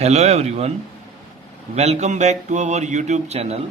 Hello everyone, welcome back to our YouTube channel.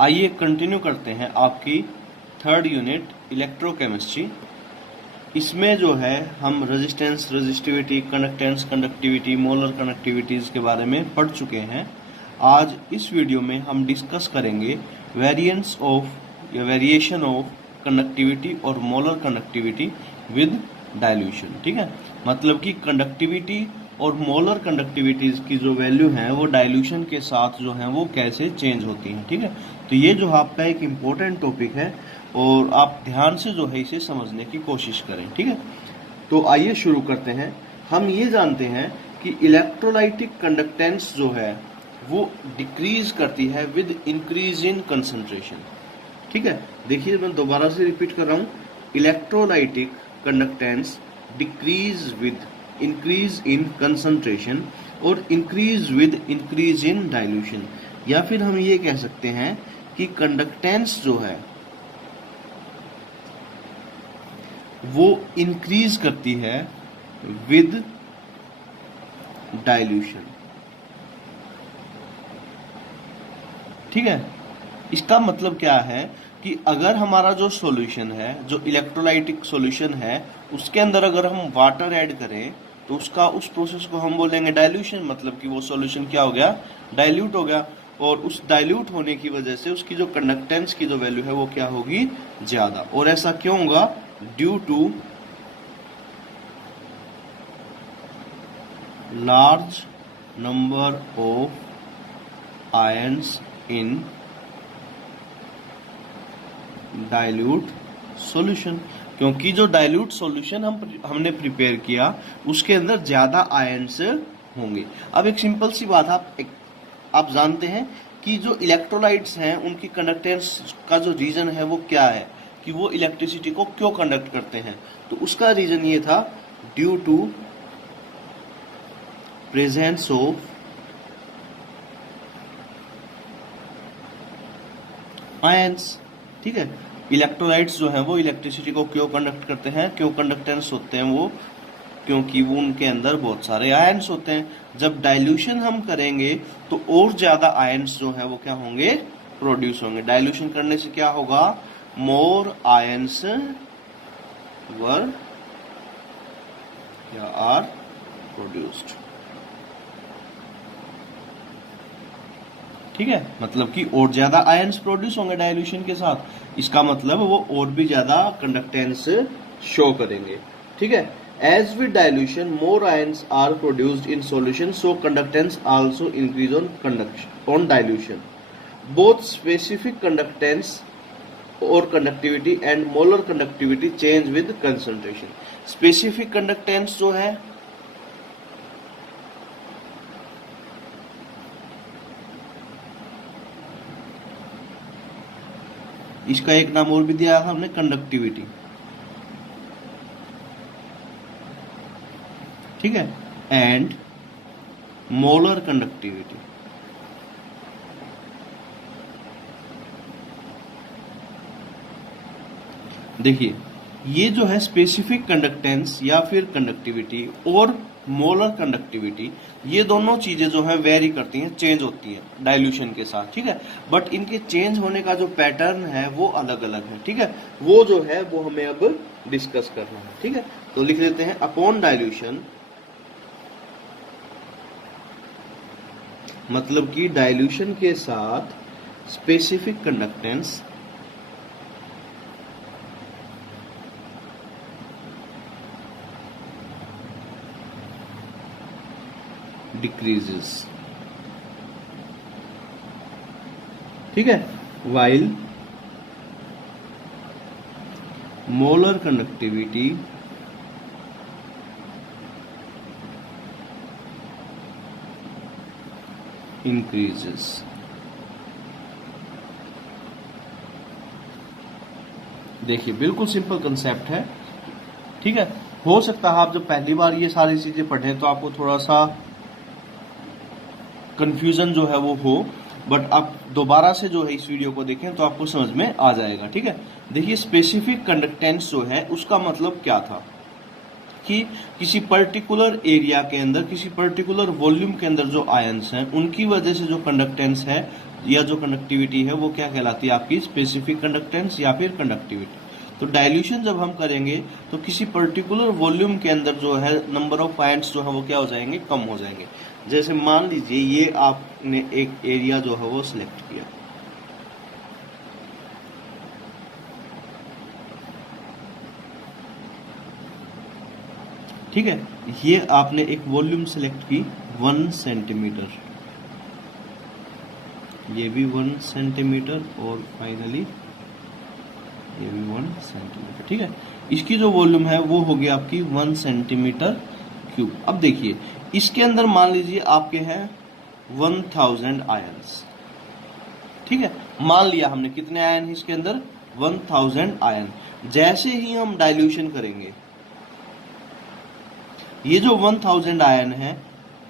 आइए continue करते हैं आपकी थर्ड यूनिट इलेक्ट्रोकेमिस्ट्री। इसमें जो है हम resistance, resistivity, conductance, conductivity, molar conductivities के बारे में पढ़ चुके हैं। आज इस वीडियो में हम डिस्कस करेंगे वेरिएशन ऑफ कंडक्टिविटी और मोलर कंडक्टिविटी विद डाइल्यूशन। ठीक है, मतलब कि कंडक्टिविटी और मोलर कंडक्टिविटीज की जो वैल्यू है वो डाइल्यूशन के साथ जो है वो कैसे चेंज होती है। ठीक है, तो ये जो आपका एक इम्पोर्टेंट टॉपिक है और आप ध्यान से जो है इसे समझने की कोशिश करें। ठीक है, तो आइए शुरू करते हैं। हम ये जानते हैं कि इलेक्ट्रोलाइटिक कंडक्टेंस जो है वो डिक्रीज करती है विद इंक्रीज इन कंसंट्रेशन। ठीक है, देखिए मैं दोबारा से रिपीट कर रहा हूँ, electrolytic conductance decrease with increase in concentration और increase with increase in dilution. या फिर हम ये कह सकते हैं कि कंडक्टेंस जो है वो इंक्रीज करती है विद डाइल्यूशन। ठीक है, इसका मतलब क्या है कि अगर हमारा जो सॉल्यूशन है, जो इलेक्ट्रोलाइटिक सॉल्यूशन है, उसके अंदर अगर हम वाटर ऐड करें तो उस प्रोसेस को हम बोलेंगे डाइल्यूशन। मतलब कि वो सॉल्यूशन क्या हो गया, डाइल्यूट हो गया। और उस डाइल्यूट होने की वजह से उसकी जो कंडक्टेंस की जो वैल्यू है वो क्या होगी, ज्यादा। और ऐसा क्यों होगा, due to large number of ions in dilute solution. क्योंकि जो डाइल्यूट सॉल्यूशन हमने प्रिपेयर किया उसके अंदर ज्यादा आयंस होंगे। अब एक सिंपल सी बात, आप जानते हैं कि जो इलेक्ट्रोलाइट्स हैं उनकी कंडक्टेंस का जो रीजन है वो क्या है, कि वो इलेक्ट्रिसिटी को क्यों कंडक्ट करते हैं। तो उसका रीजन ये था, due to presence of ions. ठीक है, इलेक्ट्रोलाइट्स जो हैं वो इलेक्ट्रिसिटी को क्यों कंडक्ट करते हैं, क्यों कंडक्टेंस होते हैं वो, क्योंकि वो उनके अंदर बहुत सारे आयंस होते हैं। जब डाइल्यूशन हम करेंगे तो और ज्यादा आयंस जो है वो क्या होंगे, प्रोड्यूस होंगे। डाइल्यूशन करने से क्या होगा, मोर आयंस वर या आर प्रोड्यूस्ड। ठीक है, मतलब कि और ज्यादा आयंस प्रोड्यूस होंगे डाइल्यूशन के साथ। इसका मतलब वो और भी ज्यादा कंडक्टेंस शो करेंगे। ठीक है, as with dilution more ions are produced in solution, so conductance also increase on dilution. Both specific conductance और conductivity and molar conductivity change with concentration. Specific conductance जो है इसका एक नाम और भी दिया था हमने, कंडक्टिविटी। ठीक है, एंड मोलर कंडक्टिविटी। देखिए, ये जो है स्पेसिफिक कंडक्टेंस या फिर कंडक्टिविटी और मोलर कंडक्टिविटी, ये दोनों चीजें जो है वेरी करती हैं, चेंज होती हैं डाइल्यूशन के साथ। ठीक है, बट इनके चेंज होने का जो पैटर्न है वो अलग अलग है। ठीक है, वो जो है वो हमें अब डिस्कस करना है। ठीक है, तो लिख लेते हैं, अपॉन डाइल्यूशन, मतलब कि डाइल्यूशन के साथ स्पेसिफिक कंडक्टेंस decreases। ठीक है, while molar conductivity increases। देखिए, बिल्कुल सिंपल कंसेप्ट है। ठीक है, हो सकता है आप जब पहली बार ये सारी चीजें पढ़ें तो आपको थोड़ा सा कंफ्यूजन जो है वो हो, बट आप दोबारा से जो है इस वीडियो को देखें तो आपको समझ में आ जाएगा। ठीक है, देखिए स्पेसिफिक कंडक्टेंस जो है उसका मतलब क्या था, कि किसी पर्टिकुलर एरिया के अंदर, किसी पर्टिकुलर वॉल्यूम के अंदर जो आयंस हैं उनकी वजह से जो कंडक्टेंस है या जो कंडक्टिविटी है वो क्या कहलाती है, आपकी स्पेसिफिक कंडक्टेंस या फिर कंडक्टिविटी। तो डाइल्यूशन जब हम करेंगे तो किसी पर्टिकुलर वॉल्यूम के अंदर जो है नंबर ऑफ आयंस जो है वो क्या हो जाएंगे, कम हो जाएंगे। जैसे मान लीजिए ये आपने एक एरिया जो है वो सिलेक्ट किया, ठीक है, ये आपने एक वॉल्यूम सिलेक्ट की 1 सेंटीमीटर, ये भी 1 सेंटीमीटर और फाइनली ये भी 1 सेंटीमीटर, ठीक है। इसकी जो वॉल्यूम है वो होगी आपकी 1 सेंटीमीटर क्यूब। अब देखिए इसके अंदर मान लीजिए आपके हैं 1000 आयंस, ठीक है। मान लिया हमने कितने आयन है इसके अंदर, 1000 आयन। जैसे ही हम डाइल्यूशन करेंगे, ये जो 1000 आयन है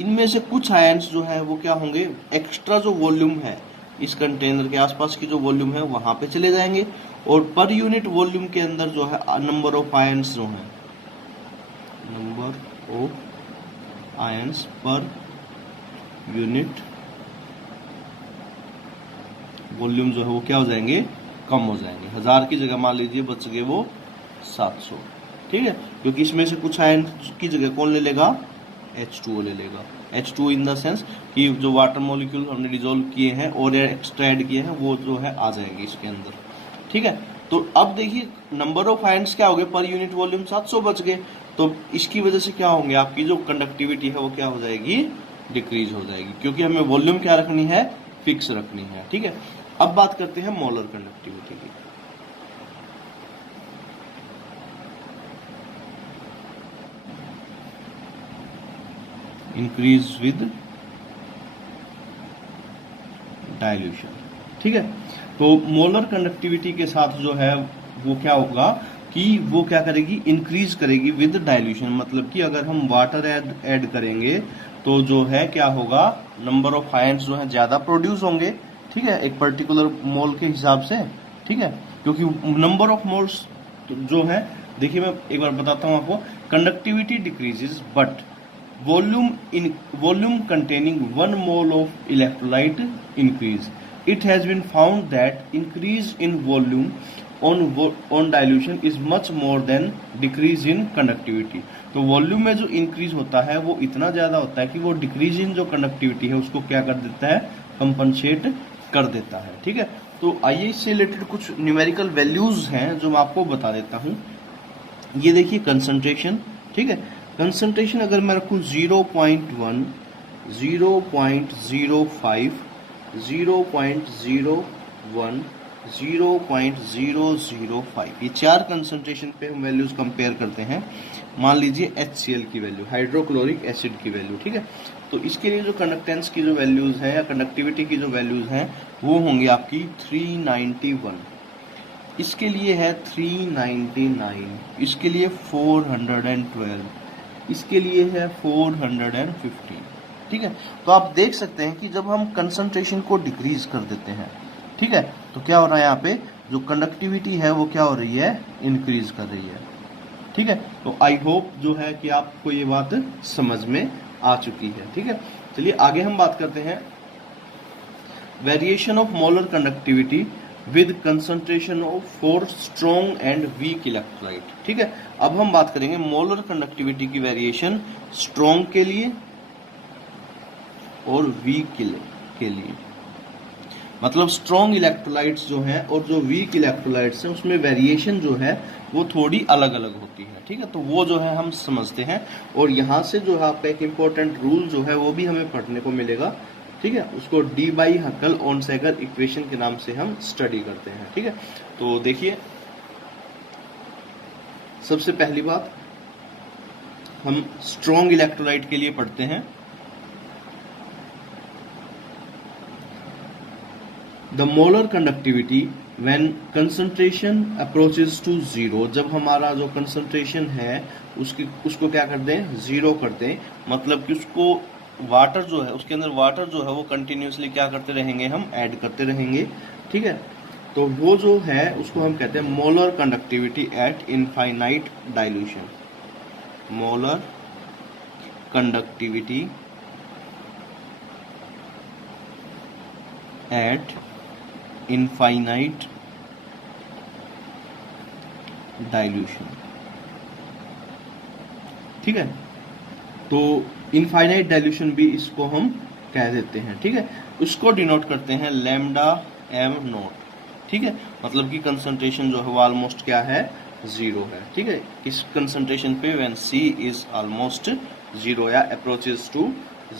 इनमें से कुछ आयन्स जो है वो क्या होंगे, एक्स्ट्रा जो वॉल्यूम है इस कंटेनर के आसपास की जो वॉल्यूम है वहां पे चले जाएंगे, और पर यूनिट वॉल्यूम के अंदर जो है नंबर ऑफ आयंस जो है, number of ions per unit volume जो है वो क्या हो जाएंगे, कम हो जाएंगे। 1000 की जगह मान लीजिए बच गए वो 700, ठीक है, क्योंकि इसमें से कुछ आयन की जगह कौन ले लेगा, H2O ले लेगा। H2O इन द सेंस कि जो वाटर मॉलिक्यूल हमने डिसॉल्व किए हैं और एक्स्ट्रा ऐड किए हैं वो जो है आ जाएंगे इसके अंदर, ठीक है। तो अब देखिए नंबर ऑफ आयंस क्या हो गए, पर यूनिट वॉल्यूम 700 बच गए, तो इसकी वजह से क्या होंगे, आपकी जो कंडक्टिविटी है वो क्या हो जाएगी, डिक्रीज हो जाएगी, क्योंकि हमें वॉल्यूम क्या रखनी है, फिक्स रखनी है, ठीक है। अब बात करते हैं मोलर कंडक्टिविटी की। इंक्रीज विद डाइल्यूशन, ठीक है। तो मोलर कंडक्टिविटी के साथ जो है वो क्या होगा कि वो क्या करेगी, इंक्रीज करेगी विद डाइल्यूशन। मतलब कि अगर हम वाटर ऐड करेंगे तो जो है क्या होगा, नंबर ऑफ आयंस जो है ज्यादा प्रोड्यूस होंगे, ठीक है, एक पर्टिकुलर मोल के हिसाब से, ठीक है, क्योंकि नंबर ऑफ मोल्स जो है, देखिए मैं एक बार बताता हूं आपको, conductivity decreases but volume containing 1 mole of electrolyte increase. It has been found that increase in volume on dilution is much more than decrease in conductivity. तो वॉल्यूम में जो इंक्रीज होता है वो इतना ज्यादा होता है कि वो डिक्रीज इन जो कंडक्टिविटी है उसको क्या कर देता है, कंपनसेट कर देता है, ठीक है। तो आइए इससे रिलेटेड कुछ न्यूमेरिकल वैल्यूज हैं जो मैं आपको बता देता हूं। ये देखिए कंसंट्रेशन, ठीक है, कंसंट्रेशन अगर मैं रखूं 0.1, 0.05, 0.01, 0.005, ये 4 कंसंट्रेशन पे हम वैल्यूज कंपेयर करते हैं। मान लीजिए HCl की वैल्यू, हाइड्रोक्लोरिक एसिड की वैल्यू, ठीक है। तो इसके लिए जो कंडक्टेंस की जो वैल्यूज है या कंडक्टिविटी की जो वैल्यूज हैं वो होंगी आपकी 391, इसके लिए है 399, इसके लिए 412, इसके लिए है 415, ठीक है। तो आप देख सकते हैं कि जब हम कंसंट्रेशन को डिक्रीज कर देते हैं, ठीक है, तो क्या हो रहा है, यहाँ पे जो कंडक्टिविटी है वो क्या हो रही है, इंक्रीज कर रही है, ठीक है। तो आई होप जो है कि आपको ये बात समझ में आ चुकी है, ठीक है। चलिए आगे हम बात करते हैं variation of molar conductivity with concentration of for strong and weak electrolyte, ठीक है। अब हम बात करेंगे मोलर कंडक्टिविटी की वेरिएशन स्ट्रॉन्ग के लिए और वीक के लिए। मतलब स्ट्रॉन्ग इलेक्ट्रोलाइट्स जो हैं और जो वीक इलेक्ट्रोलाइट्स हैं उसमें वेरिएशन जो है वो थोड़ी अलग अलग होती है, ठीक है। तो वो जो है हम समझते हैं, और यहाँ से जो है आपका एक इम्पोर्टेंट रूल जो है वो भी हमें पढ़ने को मिलेगा, ठीक है। उसको डी बाई हकल ऑनसेगर इक्वेशन के नाम से हम स्टडी करते हैं, ठीक है। तो देखिए सबसे पहली बात हम स्ट्रॉन्ग इलेक्ट्रोलाइट के लिए पढ़ते हैं। The molar conductivity when concentration approaches to 0, जब हमारा जो कंसंट्रेशन है उसको क्या कर दें, 0 कर दें। मतलब कि उसको वाटर जो है, उसके अंदर वाटर जो है वो कंटिन्यूसली क्या करते रहेंगे, हम ऐड करते रहेंगे, ठीक है। तो वो जो है उसको हम कहते हैं molar conductivity eight infinite dilution, molar conductivity eight infinite dilution. ठीक है, तो इनफाइनाइट डाइल्यूशन भी इसको हम कह देते हैं। ठीक है, उसको डिनोट करते हैं लैम्डा एम नॉट। ठीक है, मतलब कि कंसंट्रेशन जो है वो ऑलमोस्ट क्या है, जीरो है। ठीक है, इस कंसंट्रेशन पे when C is almost zero या अप्रोचेस टू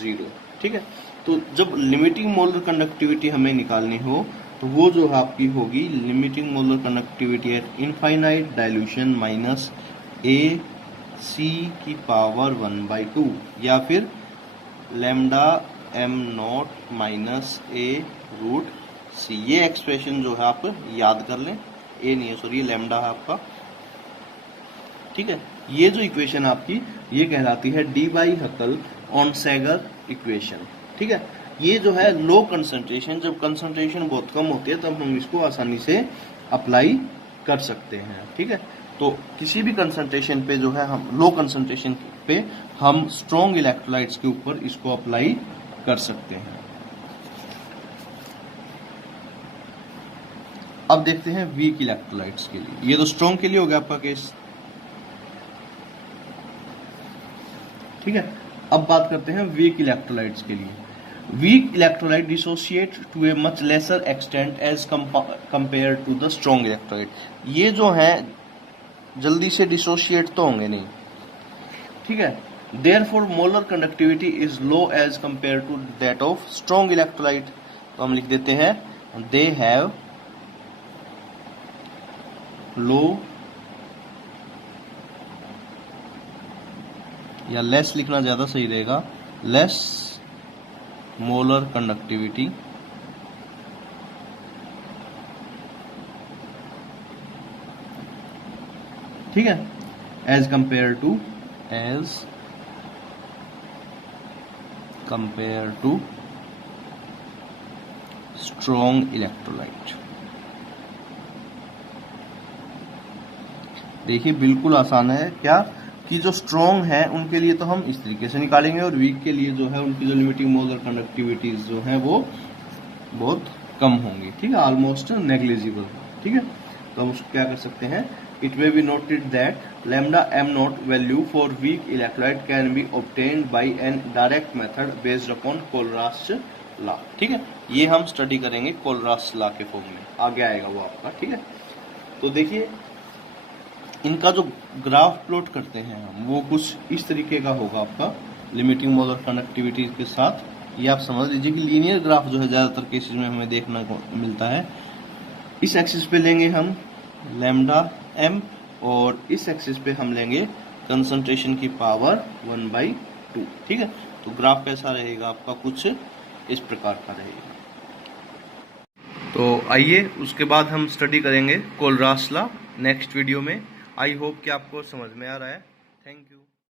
जीरो। ठीक है, तो जब लिमिटिंग मोलर कंडक्टिविटी हमें निकालनी हो तो वो जो है आपकी होगी limiting molar conductivity eight infinite dilution minus AC की पावर 1/2 या फिर lambda M not minus A√C। ये एक्सप्रेशन जो है आप याद कर लें, ए नहीं है सॉरी, लैम्डा है आपका। ठीक है, ये जो इक्वेशन आपकी ये कहलाती है डी-बाई-हकल-ऑनसैगर इक्वेशन। ठीक है, ये जो है लो कंसंट्रेशन, जब कंसंट्रेशन बहुत कम होती है तब हम इसको आसानी से अप्लाई कर सकते हैं। ठीक है, तो किसी भी कंसंट्रेशन पे जो है हम लो कंसंट्रेशन पे हम स्ट्रॉन्ग इलेक्ट्रोलाइट्स के ऊपर इसको अप्लाई कर सकते हैं। अब देखते हैं वीक इलेक्ट्रोलाइट्स के लिए। ये तो स्ट्रॉन्ग के लिए हो गया आपका केस। ठीक है, अब बात करते हैं वीक इलेक्ट्रोलाइट्स के लिए। Weak electrolyte dissociate to a much lesser extent as compare to the strong electrolyte. ये जो है जल्दी से डिसोशिएट तो होंगे नहीं। ठीक है, therefore molar conductivity is low as compare to that of strong electrolyte. तो हम लिख देते हैं दे हैव लो या लेस लिखना ज्यादा सही रहेगा, लेस मोलर कंडक्टिविटी ठीक है, as compare to strong electrolyte. देखिए बिल्कुल आसान है क्या कि जो स्ट्रॉन्ग है उनके लिए तो हम इस तरीके से निकालेंगे और वीक के लिए जो है उनकी जो लिमिटिंग मोलर कंडक्टिविटीज जो है वो बहुत कम होंगी। ठीक है, ऑलमोस्ट नेग्लिजिबल। ठीक है, तो हम उसको क्या कर सकते हैं, it may be noted that lambda M naught value for weak electrolyte can be obtained by an direct method based upon Kohlrausch law. ठीक है, ये हम स्टडी करेंगे कोलरास लॉ के फॉर्म में, आगे आएगा वो आपका। ठीक है, तो देखिए इनका जो ग्राफ प्लॉट करते हैं हम वो कुछ इस तरीके का होगा आपका लिमिटिंग मोलर कंडक्टिविटी के साथ। ये आप समझ लीजिए कि लीनियर ग्राफ जो है ज्यादातर केसेस में हमें देखने को मिलता है। इस एक्सिस पे लेंगे हम लैम्डा एम और इस एक्सिस पे हम लेंगे कंसंट्रेशन की पावर 1/2। ठीक है, तो ग्राफ कैसा रहेगा आपका, कुछ इस प्रकार का रहेगा। तो आइए उसके बाद हम स्टडी करेंगे कोलरास लॉ नेक्स्ट वीडियो में। आई होप कि आपको समझ में आ रहा है। Thank you.